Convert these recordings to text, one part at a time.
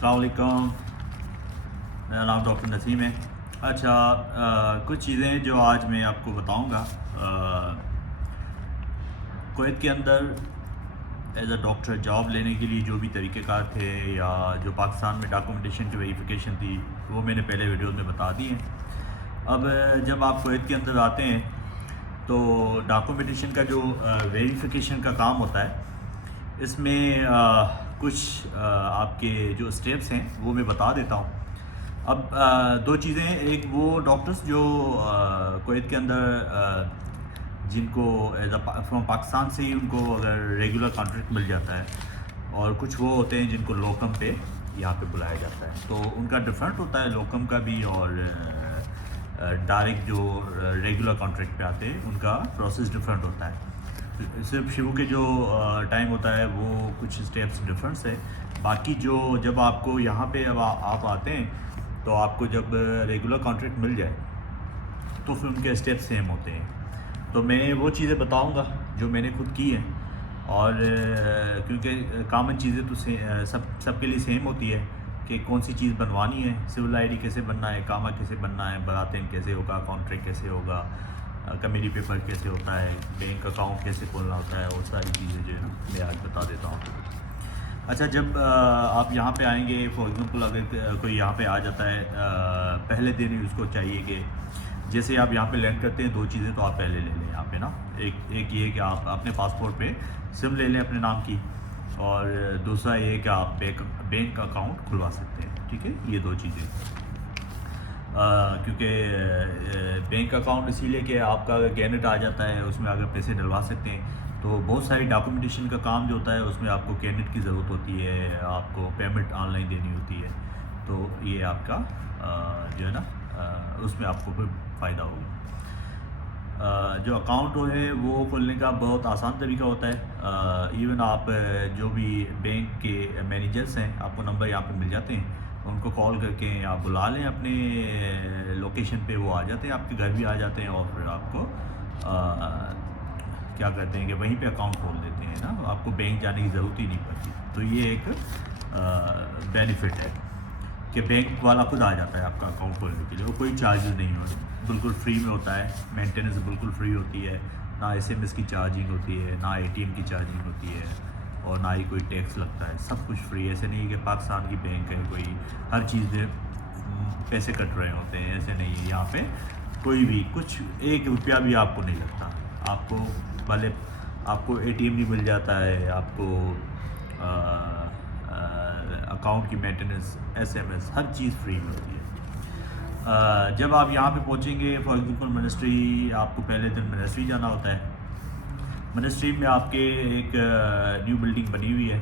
अस्सलाम वालेकुम। मेरा नाम डॉक्टर नसीम है। अच्छा, कुछ चीज़ें जो आज मैं आपको बताऊंगा। कुवैत के अंदर एज अ डॉक्टर जॉब लेने के लिए जो भी तरीक़ेकार थे या जो पाकिस्तान में डॉक्यूमेंटेशन की वेरिफिकेशन थी वो मैंने पहले वीडियो में बता दी है। अब जब आप कुवैत के अंदर आते हैं तो डॉक्यूमेंटेशन का जो वेरिफिकेशन का काम होता है, इसमें कुछ आपके जो स्टेप्स हैं वो मैं बता देता हूँ। अब दो चीज़ें, एक वो डॉक्टर्स जो कुवैत के अंदर जिनको एज फ्रॉम पाकिस्तान से ही उनको अगर रेगुलर कॉन्ट्रैक्ट मिल जाता है, और कुछ वो होते हैं जिनको लोकम पे यहाँ पे बुलाया जाता है, तो उनका डिफरेंट होता है लोकम का भी, और डायरेक्ट जो रेगुलर कॉन्ट्रैक्ट पे आते हैं उनका प्रोसेस डिफरेंट होता है। सिर्फ शुरू के जो टाइम होता है वो कुछ स्टेप्स डिफरेंस है। बाकी जो जब आपको यहाँ पे अब आप आते हैं तो आपको जब रेगुलर कॉन्ट्रैक्ट मिल जाए तो फिर उनके स्टेप्स सेम होते हैं। तो मैं वो चीज़ें बताऊँगा जो मैंने खुद की हैं, और क्योंकि कॉमन चीज़ें तो सबके लिए सेम होती है कि कौन सी चीज़ बनवानी है, सिविल आईडी कैसे बनना है, कामा कैसे बनना है, बरातन कैसे होगा, कॉन्ट्रैक्ट कैसे होगा, कमेटी पेपर कैसे होता है, बैंक अकाउंट कैसे खोलना होता है, वो सारी चीज़ें जो है ना मैं आज बता देता हूँ। अच्छा, जब आप यहाँ पे आएंगे, फॉर एग्ज़ाम्पल अगर कोई यहाँ पे आ जाता है, पहले दिन ही उसको चाहिए कि जैसे आप यहाँ पे लैंड करते हैं, दो चीज़ें तो आप पहले ले लें यहाँ पे ना। एक ये कि आप अपने पासपोर्ट पे सिम ले लें अपने नाम की, और दूसरा ये कि आप बैंक अकाउंट खुलवा सकते हैं। ठीक है, ये दो चीज़ें, क्योंकि बैंक अकाउंट इसीलिए कि आपका अगर कैनेट आ जाता है उसमें अगर पैसे डलवा सकते हैं, तो बहुत सारी डॉक्यूमेंटेशन का काम जो होता है उसमें आपको कैनेट की ज़रूरत होती है, आपको पेमेंट ऑनलाइन देनी होती है, तो ये आपका जो है ना उसमें आपको फिर फ़ायदा होगा। जो अकाउंट है वो खोलने का बहुत आसान तरीका होता है। इवन आप जो भी बैंक के मैनेजर्स हैं, आपको नंबर यहाँ पे मिल जाते हैं, उनको कॉल करके आप बुला लें अपने लोकेशन पे, वो आ जाते हैं, आपके घर भी आ जाते हैं, और फिर आपको क्या कहते हैं कि वहीं पे अकाउंट खोल देते हैं ना, आपको बैंक जाने की ज़रूरत ही नहीं पड़ती। तो ये एक बेनिफिट है कि बैंक वाला खुद आ जाता है आपका अकाउंट खोलने के लिए, वो कोई चार्जेस नहीं होते, बिल्कुल फ्री में होता है, मेंटेनेंस बिल्कुल फ्री होती है, ना SMS की चार्जिंग होती है, ना ATM की चार्जिंग होती है, और ना ही कोई टैक्स लगता है, सब कुछ फ्री। ऐसे नहीं कि पाकिस्तान की बैंक है कोई हर चीज़ में पैसे कट रहे होते हैं, ऐसे नहीं है। यहाँ पे कोई भी कुछ एक रुपया भी आपको नहीं लगता, आपको भले आपको ATM भी मिल जाता है, आपको अकाउंट की मेंटेनेंस, SMS हर चीज़ फ्री में होती है। जब आप यहाँ पे पहुँचेंगे, फॉर एग्जांपल मिनिस्ट्री, आपको पहले दिन मिनिस्ट्री जाना होता है। मिनिस्ट्री में आपके एक न्यू बिल्डिंग बनी हुई है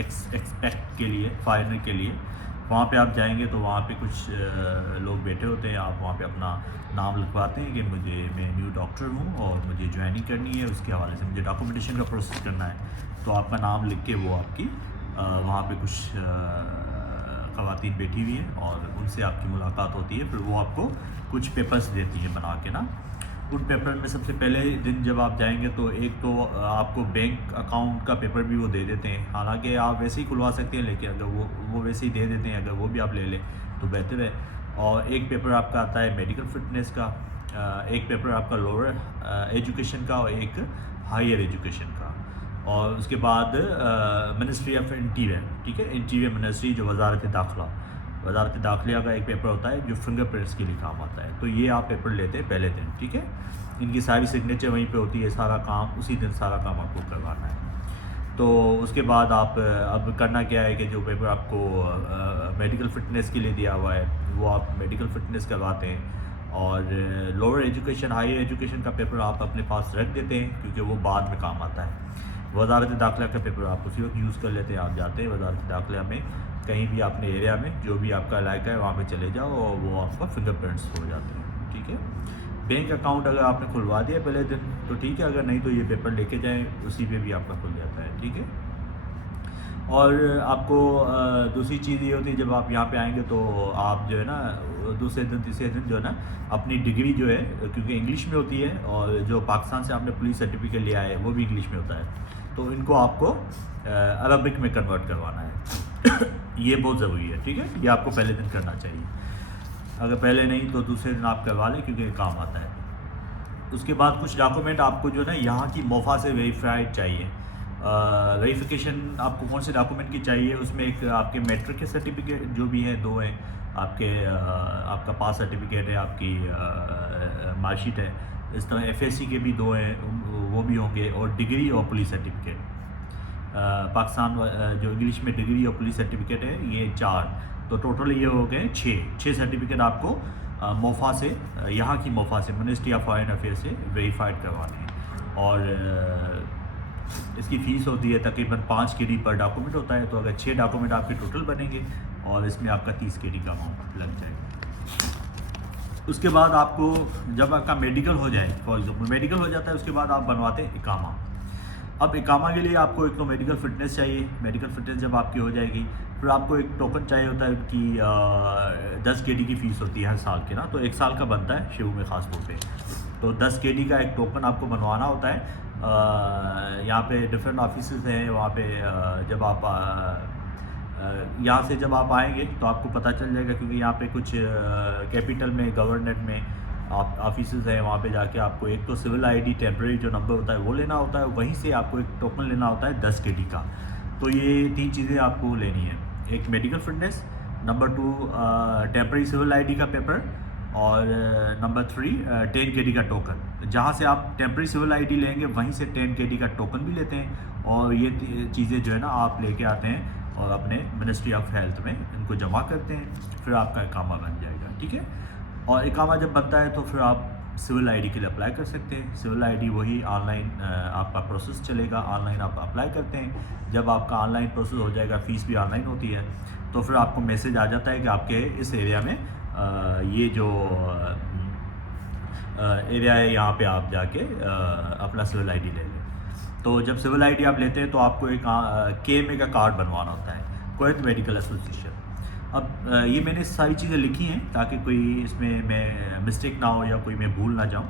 एक्सपेक्ट के लिए, फॉरेनर के लिए, वहाँ पे आप जाएंगे तो वहाँ पे कुछ लोग बैठे होते हैं, आप वहाँ पे अपना नाम लिखवाते हैं कि मैं न्यू डॉक्टर हूँ और मुझे ज्वाइनिंग करनी है, उसके हवाले से मुझे डॉक्यूमेंटेशन का प्रोसेस करना है। तो आपका नाम लिख के वो आपकी वहाँ पे कुछ ख़वातीन बैठी हुई हैं और उनसे आपकी मुलाकात होती है। फिर वो आपको कुछ पेपर्स देती हैं बना के ना। उन पेपर में सबसे पहले दिन जब आप जाएंगे तो एक तो आपको बैंक अकाउंट का पेपर भी वो दे देते हैं, हालांकि आप वैसे ही खुलवा सकते हैं, लेकिन अगर वो वैसे ही दे देते हैं, अगर वो भी आप ले लें तो बेहतर है। और एक पेपर आपका आता है मेडिकल फिटनेस का, एक पेपर आपका लोअर एजुकेशन का, और एक हायर एजुकेशन का, और उसके बाद मिनिस्ट्री ऑफ इंटीरियर, ठीक है, इंटीरियर मिनिस्ट्री जो वजारत दाखिला का एक पेपर होता है जो फिंगरप्रिंट्स के लिए काम आता है। तो ये आप पेपर लेते हैं पहले दिन, ठीक है, इनकी सारी सिग्नेचर वहीं पे होती है, सारा काम उसी दिन सारा काम आपको करवाना है। तो उसके बाद आप अब करना क्या है कि जो पेपर आपको मेडिकल फिटनेस के लिए दिया हुआ है वो आप मेडिकल फिटनेस करवाते हैं, और लोअर एजुकेशन हायर एजुकेशन का पेपर आप अपने पास रख देते हैं क्योंकि वो बाद में काम आता है। वजारत दाखिला का पेपर आप उसी वक्त यूज़ कर लेते हैं, आप जाते हैं वजारत दाखिला में, कहीं भी अपने एरिया में जो भी आपका इलाका है वहाँ पे चले जाओ और वो आपका फिंगरप्रिंट्स हो जाते हैं, ठीक है। बैंक अकाउंट अगर आपने खुलवा दिया पहले दिन तो ठीक है, अगर नहीं तो ये पेपर लेके जाएं, उसी पे भी आपका खुल जाता है, ठीक है। और आपको दूसरी चीज़ ये होती है, जब आप यहाँ पे आएंगे तो आप जो है ना दूसरे दिन तीसरे दिन जो है ना अपनी डिग्री जो है, क्योंकि इंग्लिश में होती है, और जो पाकिस्तान से आपने पुलिस सर्टिफिकेट लिया है वो भी इंग्लिश में होता है, तो इनको आपको अरबिक में कन्वर्ट करवाना है। ये बहुत ज़रूरी है, ठीक है, ये आपको पहले दिन करना चाहिए। अगर पहले नहीं तो दूसरे दिन आप करवा लें, क्योंकि ये काम आता है। उसके बाद कुछ डॉक्यूमेंट आपको जो है ना यहाँ की मोफा से वेरीफाइड चाहिए। वेरिफिकेशन आपको कौन से डॉक्यूमेंट की चाहिए, उसमें एक आपके मैट्रिक के सर्टिफिकेट जो भी हैं, 2 हैं आपके, आपका पास सर्टिफिकेट है, आपकी मार्कशीट है, इस तरह एफएससी के भी 2 हैं, वो भी होंगे, और डिग्री और पुलिस सर्टिफिकेट। पाकिस्तान जो इंग्लिश में डिग्री और पुलिस सर्टिफिकेट है, ये 4, तो टोटल ये हो गए 6 सर्टिफिकेट आपको मोफा से, यहाँ की मोफा से, मिनिस्ट्री ऑफ फॉरेन अफेयर्स से वेरीफाइड करवाने हैं। और इसकी फ़ीस होती है तकरीबन 5 KD पर डॉक्यूमेंट होता है। तो अगर 6 डॉक्यूमेंट आपके टोटल बनेंगे और इसमें आपका 30 KD का अमाउंट लग जाएगा। उसके बाद आपको जब आपका मेडिकल हो जाए, फॉर एग्जाम्पल मेडिकल हो जाता है, उसके बाद आप बनवाते हैं इकामा। अब इकामा के लिए आपको एक तो मेडिकल फ़िटनेस चाहिए। मेडिकल फ़िटनेस जब आपकी हो जाएगी, फिर आपको एक टोकन चाहिए होता है कि 10 KD की फ़ीस होती है हर साल के ना, तो 1 साल का बनता है शुरू में ख़ास तौर पे। तो 10 KD का एक टोकन आपको बनवाना होता है। यहाँ पे डिफरेंट ऑफिसेस हैं, वहाँ पे जब आप यहाँ से जब आप आएंगे तो आपको पता चल जाएगा, क्योंकि यहाँ पे कुछ कैपिटल में, गवर्नमेंट में ऑफिसेस हैं। वहाँ पे जाके आपको एक तो सिविल आईडी टेम्प्रेरी जो नंबर होता है वो लेना होता है, वहीं से आपको एक टोकन लेना होता है 10 KD का। तो ये 3 चीज़ें आपको लेनी है, एक medical fitness, number 2 temporary civil ID का पेपर, और नंबर 3 10 KD का टोकन। जहाँ से आप टेम्प्रेरी सिविल आईडी लेंगे वहीं से 10 KD का टोकन भी लेते हैं, और ये चीज़ें जो है ना आप लेके आते हैं और अपने मिनिस्ट्री ऑफ हेल्थ में इनको जमा करते हैं, फिर आपका इकामा बन जाएगा, ठीक है। और इकामा जब बनता है तो फिर आप सिविल आईडी के लिए अप्लाई कर सकते हैं। सिविल आईडी वही ऑनलाइन आपका प्रोसेस चलेगा, ऑनलाइन आप अप्लाई करते हैं। जब आपका ऑनलाइन प्रोसेस हो जाएगा, फ़ीस भी ऑनलाइन होती है, तो फिर आपको मैसेज आ जाता है कि आपके इस एरिया में ये जो एरिया है, यहाँ पे आप जाके अपना सिविल आईडी ले लें। तो जब सिविल आईडी आप लेते हैं तो आपको एक KMA का कार्ड बनवाना होता है, कुवैत मेडिकल एसोसिएशन। अब ये मैंने सारी चीज़ें लिखी हैं ताकि कोई इसमें मैं मिस्टेक ना हो या कोई मैं भूल ना जाऊँ।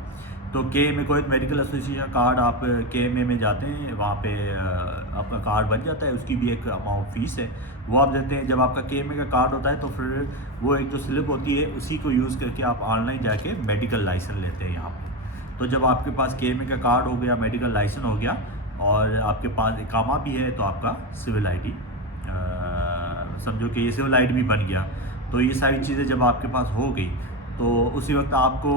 तो KMA Kuwait medical association card, आप KMA में जाते हैं, वहाँ पे आपका कार्ड बन जाता है, उसकी भी एक अमाउंट फ़ीस है, वो आप देते हैं। जब आपका KMA का कार्ड होता है तो फिर वो एक जो स्लिप होती है उसी को यूज़ करके आप ऑनलाइन जाके मेडिकल लाइसेंस लेते हैं यहाँ पर। तो जब आपके पास KMA का कार्ड हो गया, मेडिकल लाइसेंस हो गया, और आपके पास इकामा भी है, तो आपका सिविल आईडी, समझो कि ये सिविल आईडी भी बन गया। तो ये सारी चीज़ें जब आपके पास हो गई तो उसी वक्त आपको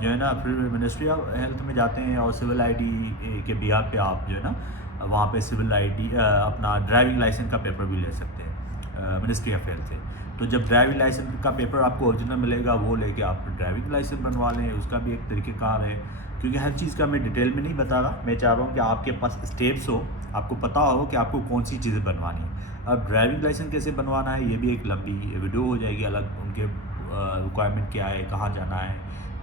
जो है ना फिर मिनिस्ट्री ऑफ हेल्थ में जाते हैं, और सिविल आईडी के बिहार पे आप जो है ना वहाँ पे सिविल आईडी अपना ड्राइविंग लाइसेंस का पेपर भी ले सकते हैं मिनिस्ट्री ऑफ हेल्थ से। तो जब ड्राइविंग लाइसेंस का पेपर आपको ओरिजिनल मिलेगा, वो लेके आप ड्राइविंग लाइसेंस बनवा लें। उसका भी एक तरीक़ेकार है, क्योंकि हर चीज़ का मैं डिटेल में नहीं बता रहा। मैं चाह रहा हूँ कि आपके पास स्टेप्स हो, आपको पता हो कि आपको कौन सी चीज़ें बनवानी है। अब ड्राइविंग लाइसेंस कैसे बनवाना है, ये भी एक लंबी वीडियो हो जाएगी अलग। उनके रिक्वायरमेंट क्या है, कहाँ जाना है,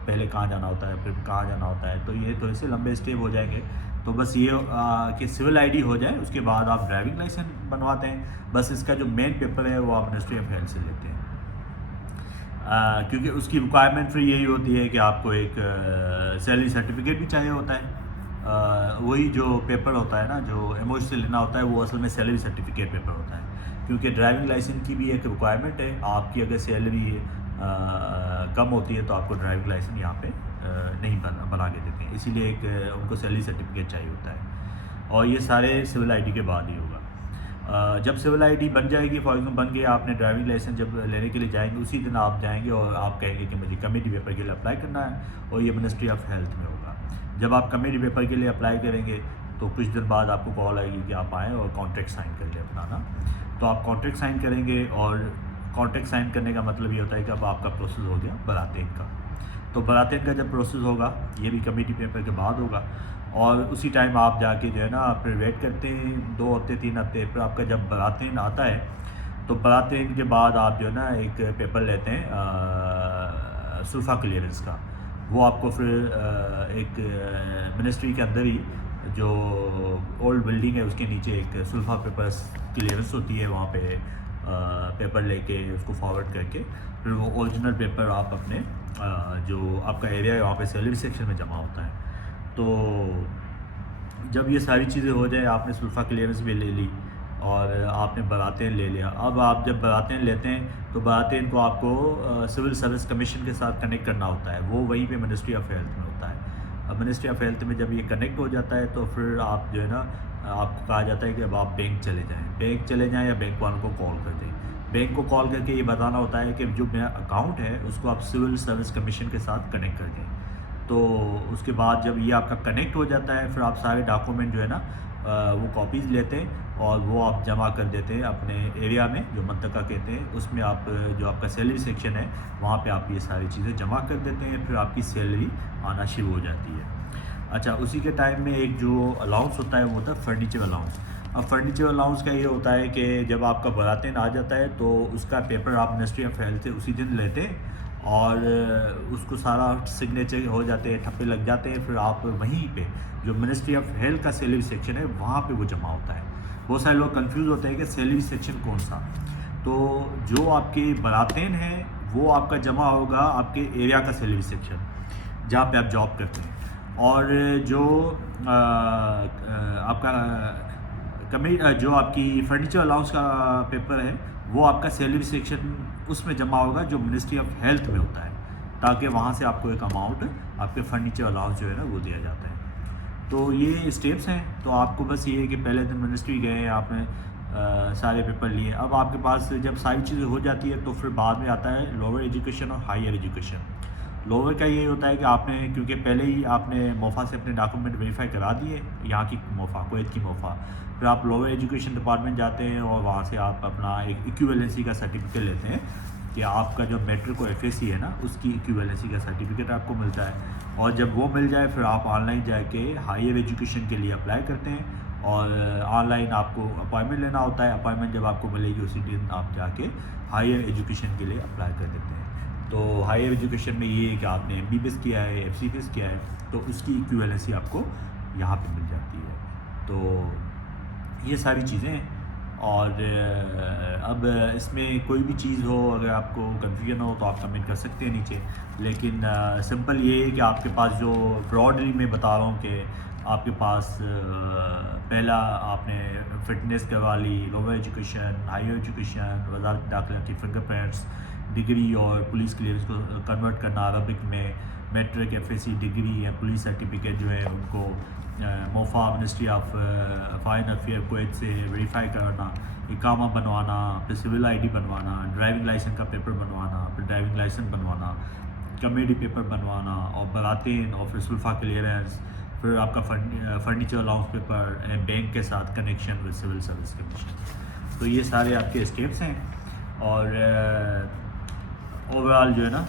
पहले कहाँ जाना होता है, फिर कहाँ जाना होता है, तो ये तो ऐसे लंबे स्टेप हो जाएंगे। तो बस ये कि सिविल आईडी हो जाए, उसके बाद आप ड्राइविंग लाइसेंस बनवाते हैं। बस इसका जो मेन पेपर है वो आप मिनिस्ट्री ऑफ हेल्थ से लेते हैं, क्योंकि उसकी रिक्वायरमेंट फिर यही होती है कि आपको एक सैलरी सर्टिफिकेट भी चाहिए होता है। वही जो पेपर होता है ना, जो एमओ से लेना होता है, वो असल में सैलरी सर्टिफिकेट पेपर होता है, क्योंकि ड्राइविंग लाइसेंस की भी एक रिक्वायरमेंट है। आपकी अगर सैलरी कम होती है तो आपको ड्राइविंग लाइसेंस यहाँ पे नहीं बना के देते हैं, इसीलिए एक उनको सैलरी सर्टिफिकेट चाहिए होता है। और ये सारे सिविल आईडी के बाद ही होगा। जब सिविल आईडी बन जाएगी, फॉर एग्जाम्पल बन गया, आपने ड्राइविंग लाइसेंस जब लेने के लिए जाएंगे, उसी दिन आप जाएंगे और आप कहेंगे कि मुझे कमेटी पेपर के लिए अप्लाई करना है, और ये मिनिस्ट्री ऑफ हेल्थ में होगा। जब आप कमेटी पेपर के लिए अप्लाई करेंगे तो कुछ दिन बाद आपको कॉल आएगी कि आप आएँ और कॉन्ट्रैक्ट साइन कर ले अपना ना। तो आप कॉन्ट्रैक्ट साइन करेंगे, और कॉन्ट्रैक्ट साइन करने का मतलब ये होता है कि अब आपका प्रोसेस हो गया बरातेन का। तो बरातेन का जब प्रोसेस होगा, ये भी कमेटी पेपर के बाद होगा, और उसी टाइम आप जाके जो है ना फिर वेट करते हैं 2 हफ्ते 3 हफ्ते। फिर आपका जब बरातेन आता है तो बरातेन के बाद आप जो है ना एक पेपर लेते हैं सुल्फा क्लियरेंस का। वो आपको फिर एक मिनिस्ट्री के अंदर ही जो ओल्ड बिल्डिंग है उसके नीचे एक सुल्फा पेपर क्लियरेंस होती है, वहाँ पे पेपर लेके उसको फॉरवर्ड करके फिर वो ओरिजिनल पेपर आप अपने जो आपका एरिया है वहाँ पे सैलरी सेक्शन में जमा होता है। तो जब ये सारी चीज़ें हो जाए, आपने सुल्फा क्लियरेंस भी ले ली, और आपने बरातें ले लिया। अब आप जब बरातें लेते हैं तो बरातें को आपको सिविल सर्विस कमीशन के साथ कनेक्ट करना होता है, वो वहीं पे मिनिस्ट्री ऑफ हेल्थ में होता है। अब मिनिस्ट्री ऑफ हेल्थ में जब ये कनेक्ट हो जाता है तो फिर आप जो है ना, आपको कहा जाता है कि अब आप बैंक चले जाएँ या बैंक वालों को कॉल कर दें। बैंक को कॉल करके ये बताना होता है कि जो मेरा अकाउंट है उसको आप सिविल सर्विस कमीशन के साथ कनेक्ट कर दें। तो उसके बाद जब ये आपका कनेक्ट हो जाता है फिर आप सारे डॉक्यूमेंट जो है ना वो कॉपीज़ लेते हैं और वो आप जमा कर देते हैं अपने एरिया में, जो मंतका कहते हैं उसमें। आप जो आपका सैलरी सेक्शन है वहाँ पे आप ये सारी चीज़ें जमा कर देते हैं, फिर आपकी सैलरी आना शुरू हो जाती है। अच्छा, उसी के टाइम में एक जो अलाउंस होता है वो होता है फर्नीचर अलाउंस। अब फर्नीचर अलाउंस का ये होता है कि जब आपका बरातें आ जाता है तो उसका पेपर आप मिनिस्ट्री ऑफ हेल्थ से उसी दिन लेते हैं और उसको सारा सिग्नेचर हो जाते हैं, ठप्पे लग जाते हैं, फिर आप वहीं पे जो मिनिस्ट्री ऑफ हेल्थ का सैलरी सेक्शन है वहाँ पे वो जमा होता है। बहुत सारे लोग कंफ्यूज होते हैं कि सैलरी सेक्शन कौन सा। तो जो आपके बरातें हैं वो आपका जमा होगा आपके एरिया का सैलरी सेक्शन जहाँ पे आप जॉब करते हैं, और जो आपका जो आपकी फर्नीचर अलाउंस का पेपर है वो आपका सैलरी सेक्शन उसमें जमा होगा जो मिनिस्ट्री ऑफ हेल्थ में होता है, ताकि वहाँ से आपको एक अमाउंट आपके फर्नीचर अलाउंस जो है ना वो दिया जाता है। तो ये स्टेप्स हैं। तो आपको बस ये है कि पहले दिन मिनिस्ट्री गए, आपने सारे पेपर लिए। अब आपके पास जब सारी चीज़ें हो जाती है तो फिर बाद में आता है लोअर एजुकेशन और हायर एजुकेशन। लोअर का ये होता है कि आपने, क्योंकि पहले ही आपने मोफा से अपने डॉक्यूमेंट वेरीफाई करा दिए, यहाँ की मोफा, कुवैत की मोफा, फिर आप लोअर एजुकेशन डिपार्टमेंट जाते हैं और वहाँ से आप अपना एक इक्विवेलेंसी का सर्टिफिकेट लेते हैं कि आपका जो मैट्रिक और एफएससी है ना उसकी इक्विवेलेंसी का सर्टिफिकेट आपको मिलता है। और जब वो मिल जाए फिर आप ऑनलाइन जाके हायर एजुकेशन के लिए अप्लाई करते हैं और ऑनलाइन आपको अपॉइंटमेंट लेना होता है। अपॉइंटमेंट जब आपको मिलेगी उसी दिन आप जाके हायर एजुकेशन के लिए अप्लाई कर देते हैं। तो हायर एजुकेशन में ये है कि आपने MBBS किया है, FCPS किया है, तो उसकी इक्विवेलेंसी आपको यहाँ पे मिल जाती है। तो ये सारी चीज़ें हैं। और अब इसमें कोई भी चीज़ हो, अगर आपको कन्फ्यूजन हो तो आप कमेंट कर सकते हैं नीचे। लेकिन सिंपल ये है कि आपके पास जो ब्रॉडली मैं बता रहा हूँ कि आपके पास पहला आपने फिटनेस करवा ली, लोअर एजुकेशन, हायर एजुकेशन, वज़ारत दाखिला की फिंगरप्रिंट्स, डिग्री और पुलिस क्लियरेंस को कन्वर्ट करना अरबिक में, मैट्रिक, FSC डिग्री या पुलिस सर्टिफिकेट जो है उनको MOFA ministry of foreign affair Kuwait से वेरीफाई करना, इकामा बनवाना, फिर सिविल ID बनवाना, ड्राइविंग लाइसेंस का पेपर बनवाना, फिर ड्राइविंग लाइसेंस बनवाना, कमेडी पेपर बनवाना, और बरातें और फिर सुल्फा क्लियरेंस, फिर आपका furniture allowance paper and bank के साथ connection with civil service commission. तो ये सारे आपके स्टेप्स हैं। और ओवरऑल जो है ना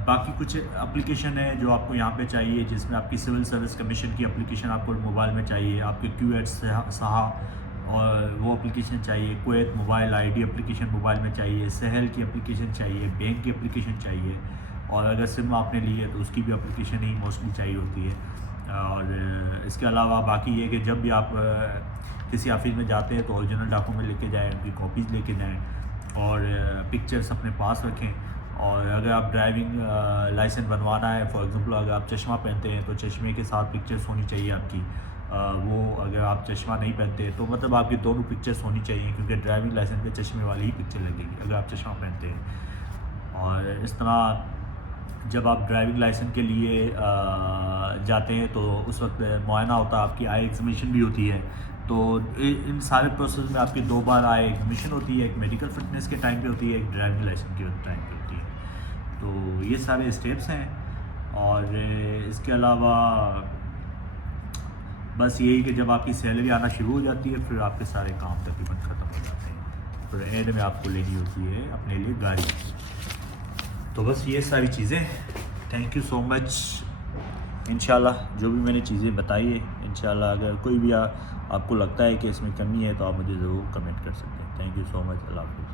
बाकी कुछ एप्लीकेशन है जो आपको यहाँ पे चाहिए, जिसमें आपकी सिविल सर्विस कमीशन की एप्लीकेशन आपको मोबाइल में चाहिए, आपके QH सहा और वो एप्लीकेशन चाहिए, Kuwait mobile ID application mobile में चाहिए, सहल की एप्लीकेशन चाहिए, बैंक की एप्लीकेशन चाहिए, और अगर सिम आपने ली है तो उसकी भी एप्लीकेशन ही मोस्टली चाहिए होती है। और इसके अलावा बाकी ये कि जब भी आप किसी ऑफिस में जाते हैं तो ओरिजिनल डॉक्यूमेंट लेके जाएँ, उनकी कॉपीज़ लेके जाएँ और पिक्चर्स अपने पास रखें। और अगर आप ड्राइविंग लाइसेंस बनवाना है, फॉर एग्जांपल अगर आप चश्मा पहनते हैं तो चश्मे के साथ पिक्चर्स होनी चाहिए आपकी। वो अगर आप चश्मा नहीं पहनते तो मतलब आपकी दोनों पिक्चर्स होनी चाहिए, क्योंकि ड्राइविंग लाइसेंस पे चश्मे वाली ही पिक्चर लगेगी अगर आप चश्मा पहनते हैं। और इस तरह जब आप ड्राइविंग लाइसेंस के लिए जाते हैं तो उस वक्त मुआयना होता है, आपकी आई एग्जामिनेशन भी होती है। तो इन सारे प्रोसेस में आपकी 2 बार आई एग्जामिनेशन होती है, एक मेडिकल फिटनेस के टाइम पे होती है, एक ड्राइविंग लाइसेंस के टाइम पे होती है। तो ये सारे स्टेप्स हैं। और इसके अलावा बस यही कि जब आपकी सैलरी आना शुरू हो जाती है फिर आपके सारे काम तकरीबन ख़त्म हो जाते हैं, फिर एंड में आपको लेनी होती है अपने लिए गाड़ी। तो बस ये सारी चीज़ें। Thank you so much. इंशाल्लाह जो भी मैंने चीज़ें बताई है, इंशाल्लाह अगर कोई भी आपको लगता है कि इसमें कमी है तो आप मुझे ज़रूर कमेंट कर सकते हैं। Thank you so much. Allah हाफ़िज़।